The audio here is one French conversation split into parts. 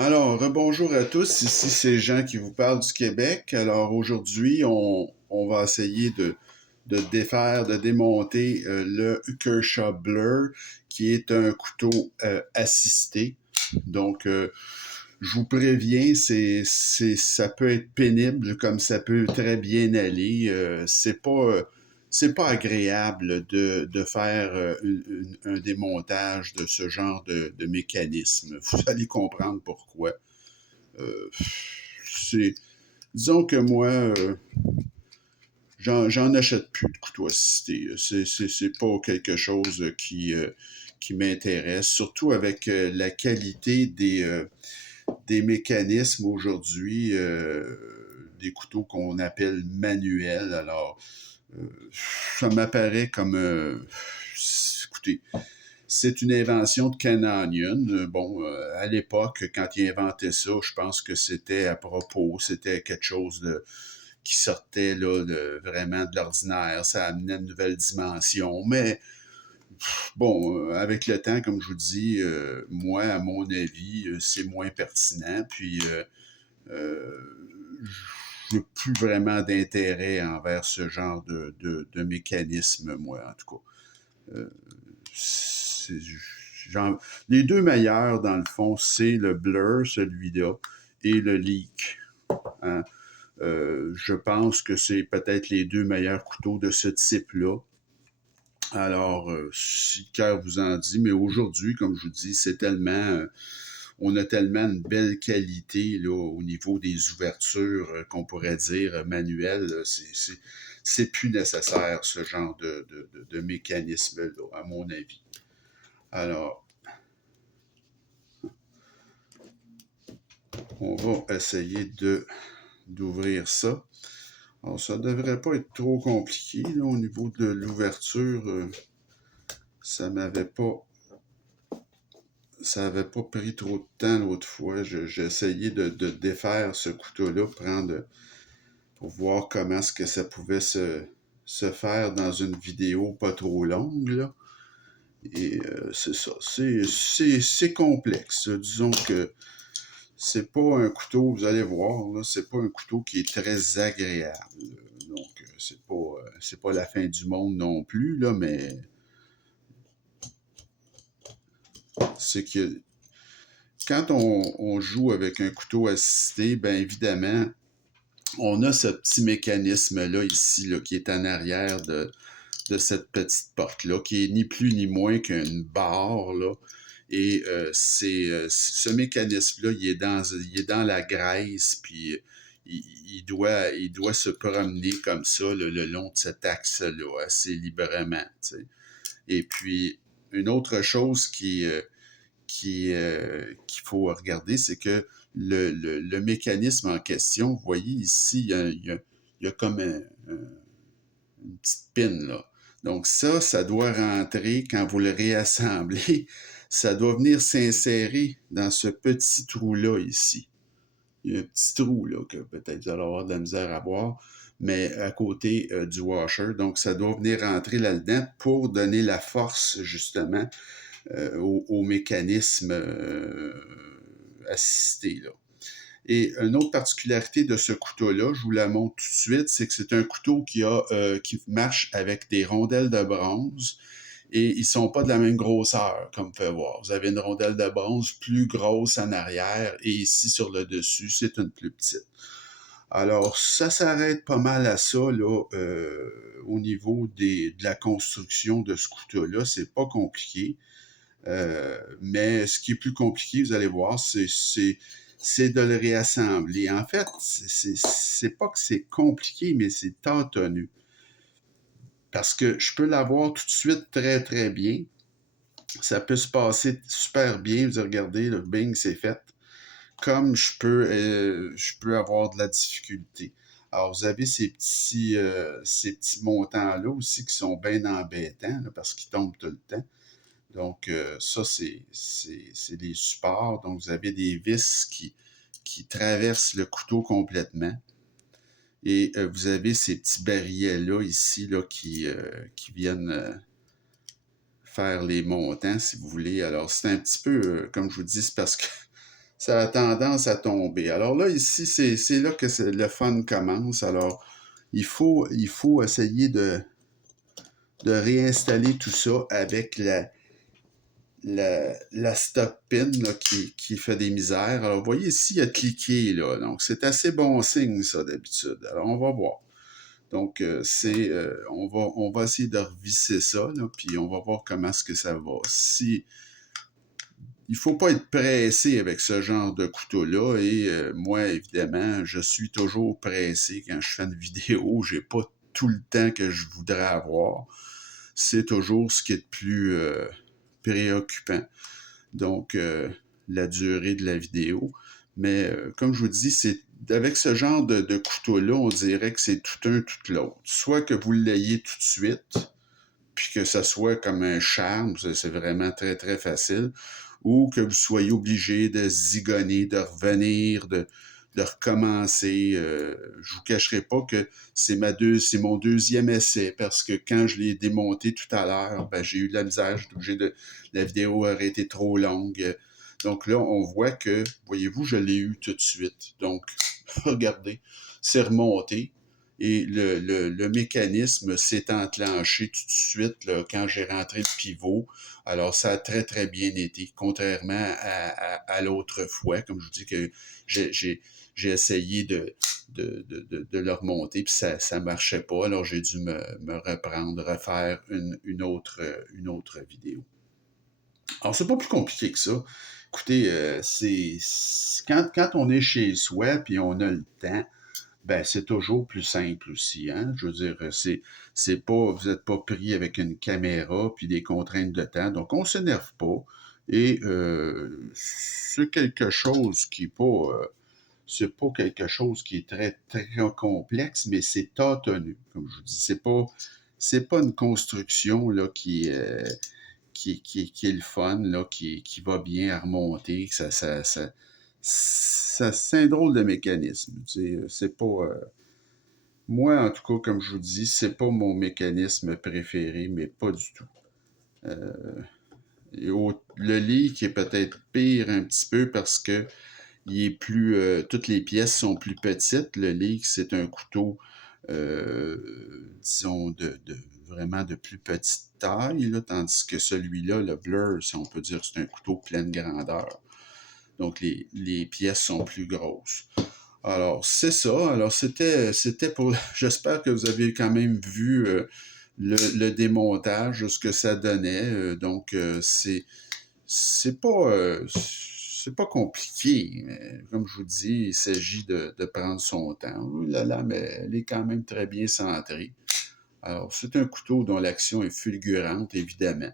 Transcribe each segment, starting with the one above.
Alors, rebonjour à tous, ici c'est Jean qui vous parle du Québec. Alors aujourd'hui, on va essayer de défaire, de démonter le Kershaw Blur, qui est un couteau assisté. Donc, je vous préviens, ça peut être pénible comme ça peut très bien aller. C'est pas agréable de faire un démontage de ce genre de mécanisme. Vous allez comprendre pourquoi. Euh, c'est, disons que moi, j'en achète plus de couteaux assistés. C'est pas quelque chose qui m'intéresse, surtout avec la qualité des mécanismes aujourd'hui, des couteaux qu'on appelle manuels. Alors, euh, ça m'apparaît comme, écoutez, c'est une invention de Canonian. Bon, à l'époque, quand il inventait ça, je pense que c'était à propos, c'était quelque chose qui sortait là, vraiment de l'ordinaire. Ça amenait une nouvelle dimension. Mais bon, avec le temps, comme je vous dis, moi, à mon avis, c'est moins pertinent. Puis, je n'ai plus vraiment d'intérêt envers ce genre de mécanisme, moi, en tout cas. C'est- genre, les deux meilleurs, dans le fond, c'est le Blur, celui-là, et le Leak. Hein. Je pense que c'est peut-être les deux meilleurs couteaux de ce type-là. Alors, si le cœur vous en dit, mais aujourd'hui, comme je vous dis, c'est tellement, on a tellement une belle qualité là, au niveau des ouvertures qu'on pourrait dire manuelles. C'est plus nécessaire ce genre de mécanisme-là, à mon avis. Alors, on va essayer d'ouvrir ça. Alors, ça devrait pas être trop compliqué là, au niveau de l'ouverture. Ça m'avait pas ça avait pas pris trop de temps l'autre fois. J'ai essayé de défaire ce couteau-là, pour voir comment est-ce que ça pouvait se faire dans une vidéo pas trop longue, là. Et c'est ça. C'est complexe. Disons que c'est pas un couteau, vous allez voir, là, c'est pas un couteau qui est très agréable. Donc, c'est pas la fin du monde non plus, là, mais c'est que quand on joue avec un couteau assisté, bien évidemment, on a ce petit mécanisme-là ici, là, qui est en arrière de cette petite porte-là, qui est ni plus ni moins qu'une barre, là. Et ce mécanisme-là, il est dans la graisse, puis il doit se promener comme ça le long de cet axe-là, assez librement. Tu sais. Et puis, une autre chose qu'il faut regarder, c'est que le mécanisme en question, vous voyez ici, il y a comme une petite pin là. Donc ça doit rentrer quand vous le réassemblez. Ça doit venir s'insérer dans ce petit trou-là ici. Il y a un petit trou là que peut-être vous allez avoir de la misère à voir, mais à côté du washer. Donc ça doit venir rentrer là-dedans pour donner la force justement au mécanisme assisté. Là. Et une autre particularité de ce couteau-là, je vous la montre tout de suite, c'est que c'est un couteau qui marche avec des rondelles de bronze et ils ne sont pas de la même grosseur, comme vous pouvez voir. Vous avez une rondelle de bronze plus grosse en arrière et ici sur le dessus, c'est une plus petite. Alors, ça s'arrête pas mal à ça, là, au niveau de la construction de ce couteau-là. C'est pas compliqué. Mais ce qui est plus compliqué, vous allez voir, c'est de le réassembler. En fait, c'est pas que c'est compliqué, mais c'est tâtonneux. Parce que je peux l'avoir tout de suite très, très bien. Ça peut se passer super bien. Vous regardez, le bing, c'est fait. Comme je peux avoir de la difficulté. Alors, vous avez ces petits montants-là aussi qui sont bien embêtants là, parce qu'ils tombent tout le temps. Donc, ça, c'est des supports. Donc, vous avez des vis qui traversent le couteau complètement. Et vous avez ces petits barillets-là ici là, qui viennent faire les montants, si vous voulez. Alors, c'est un petit peu, comme je vous dis, c'est parce que ça a tendance à tomber. Alors là, ici, c'est là que le fun commence. Alors, il faut essayer de réinstaller tout ça avec la stop pin là, qui fait des misères. Alors, vous voyez ici, il a cliqué, là. Donc, c'est assez bon signe, ça, d'habitude. Alors, on va voir. Donc, on va essayer de revisser ça, là, puis on va voir comment est-ce que ça va. Si, il faut pas être pressé avec ce genre de couteau-là, et moi, évidemment, je suis toujours pressé quand je fais une vidéo. J'ai pas tout le temps que je voudrais avoir. C'est toujours ce qui est de plus préoccupant. Donc, la durée de la vidéo. Mais comme je vous dis, c'est avec ce genre de couteau-là, on dirait que c'est tout un, tout l'autre. Soit que vous l'ayez tout de suite, puis que ça soit comme un charme, c'est vraiment très, très facile, ou que vous soyez obligé de zigonner, de revenir, de recommencer. Je vous cacherai pas que c'est mon deuxième essai, parce que quand je l'ai démonté tout à l'heure, ben, j'ai eu de la misère, j'ai obligé de... La vidéo aurait été trop longue. Donc là, on voit que, voyez-vous, je l'ai eu tout de suite. Donc, regardez, c'est remonté. Et le mécanisme s'est enclenché tout de suite là, quand j'ai rentré le pivot. Alors, ça a très, très bien été, contrairement à l'autre fois. Comme je vous dis que j'ai essayé de le remonter, puis ça ne marchait pas. Alors, j'ai dû me reprendre, refaire une autre vidéo. Alors, c'est pas plus compliqué que ça. Écoutez, quand on est chez soi, puis on a le temps, ben, c'est toujours plus simple aussi, hein. Je veux dire, c'est pas, vous n'êtes pas pris avec une caméra puis des contraintes de temps, donc on s'énerve pas. Et c'est quelque chose qui est pas, c'est pas quelque chose qui est très, très complexe, mais c'est tâtonneux, comme je vous dis. C'est pas une construction là qui est le fun, là, qui va bien à remonter. C'est un drôle de mécanisme. C'est pas. Moi, en tout cas, comme je vous dis, c'est pas mon mécanisme préféré, mais pas du tout. Euh, le leak est peut-être pire un petit peu parce que il est plus, toutes les pièces sont plus petites. Le leak, c'est un couteau, disons, vraiment de plus petite taille, là, tandis que celui-là, le Blur, si on peut dire, c'est un couteau pleine grandeur. Donc, les pièces sont plus grosses. Alors, c'est ça. Alors, c'était pour... J'espère que vous avez quand même vu le démontage, ce que ça donnait. Donc, c'est pas compliqué. Mais comme je vous dis, il s'agit de prendre son temps. La lame, elle est quand même très bien centrée. Alors, c'est un couteau dont l'action est fulgurante, évidemment.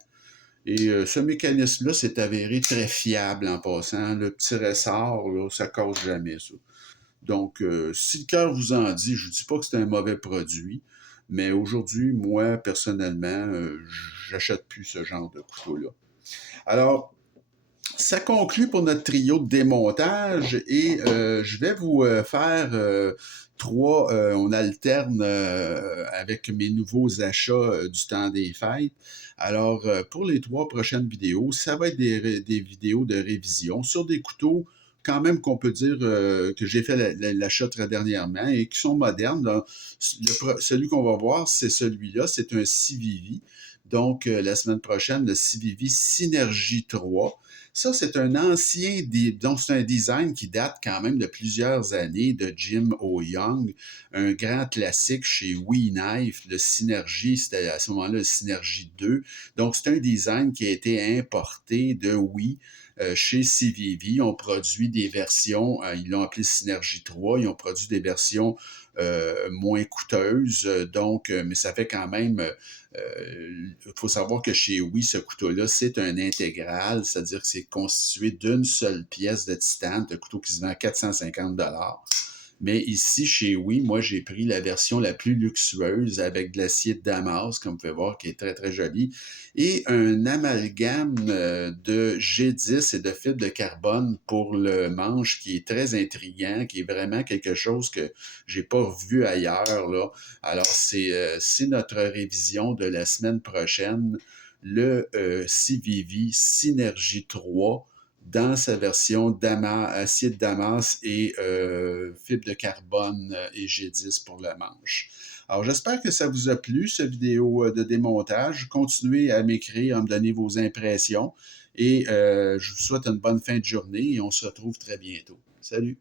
Et ce mécanisme-là s'est avéré très fiable en passant. Le petit ressort, là, ça casse jamais, ça. Donc, si le cœur vous en dit, je ne dis pas que c'est un mauvais produit, mais aujourd'hui, moi, personnellement, j'achète plus ce genre de couteau-là. Alors, ça conclut pour notre trio de démontage et je vais vous faire trois, on alterne avec mes nouveaux achats du temps des fêtes. Alors, pour les trois prochaines vidéos, ça va être des vidéos de révision sur des couteaux quand même qu'on peut dire que j'ai fait l'achat très dernièrement et qui sont modernes. Là. Celui qu'on va voir, c'est celui-là, c'est un Civivi. Donc, la semaine prochaine, le Civivi Synergie 3. Ça, c'est un ancien, donc c'est un design qui date quand même de plusieurs années de Jim O'Young, un grand classique chez Wee Knife, le Synergy, c'était à ce moment-là le Synergy 2. Donc, c'est un design qui a été importé de Wee chez CVV. On produit des versions, ils l'ont appelé Synergy 3, ils ont produit des versions moins coûteuses, donc, mais ça fait quand même il faut savoir que chez Oui, ce couteau-là, c'est un intégral, c'est-à-dire que c'est constitué d'une seule pièce de titane, un couteau qui se vend à 450 $. Mais ici, chez Oui, moi, j'ai pris la version la plus luxueuse avec de l'acier de Damas, comme vous pouvez voir, qui est très, très joli, et un amalgame de G10 et de fibre de carbone pour le manche qui est très intriguant, qui est vraiment quelque chose que j'ai pas vu ailleurs, là. Alors, c'est notre révision de la semaine prochaine, le CVV Synergy 3. dans sa version acier de Damas et fibre de carbone et G10 pour le manche. Alors, j'espère que ça vous a plu, cette vidéo de démontage. Continuez à m'écrire, à me donner vos impressions et je vous souhaite une bonne fin de journée et on se retrouve très bientôt. Salut!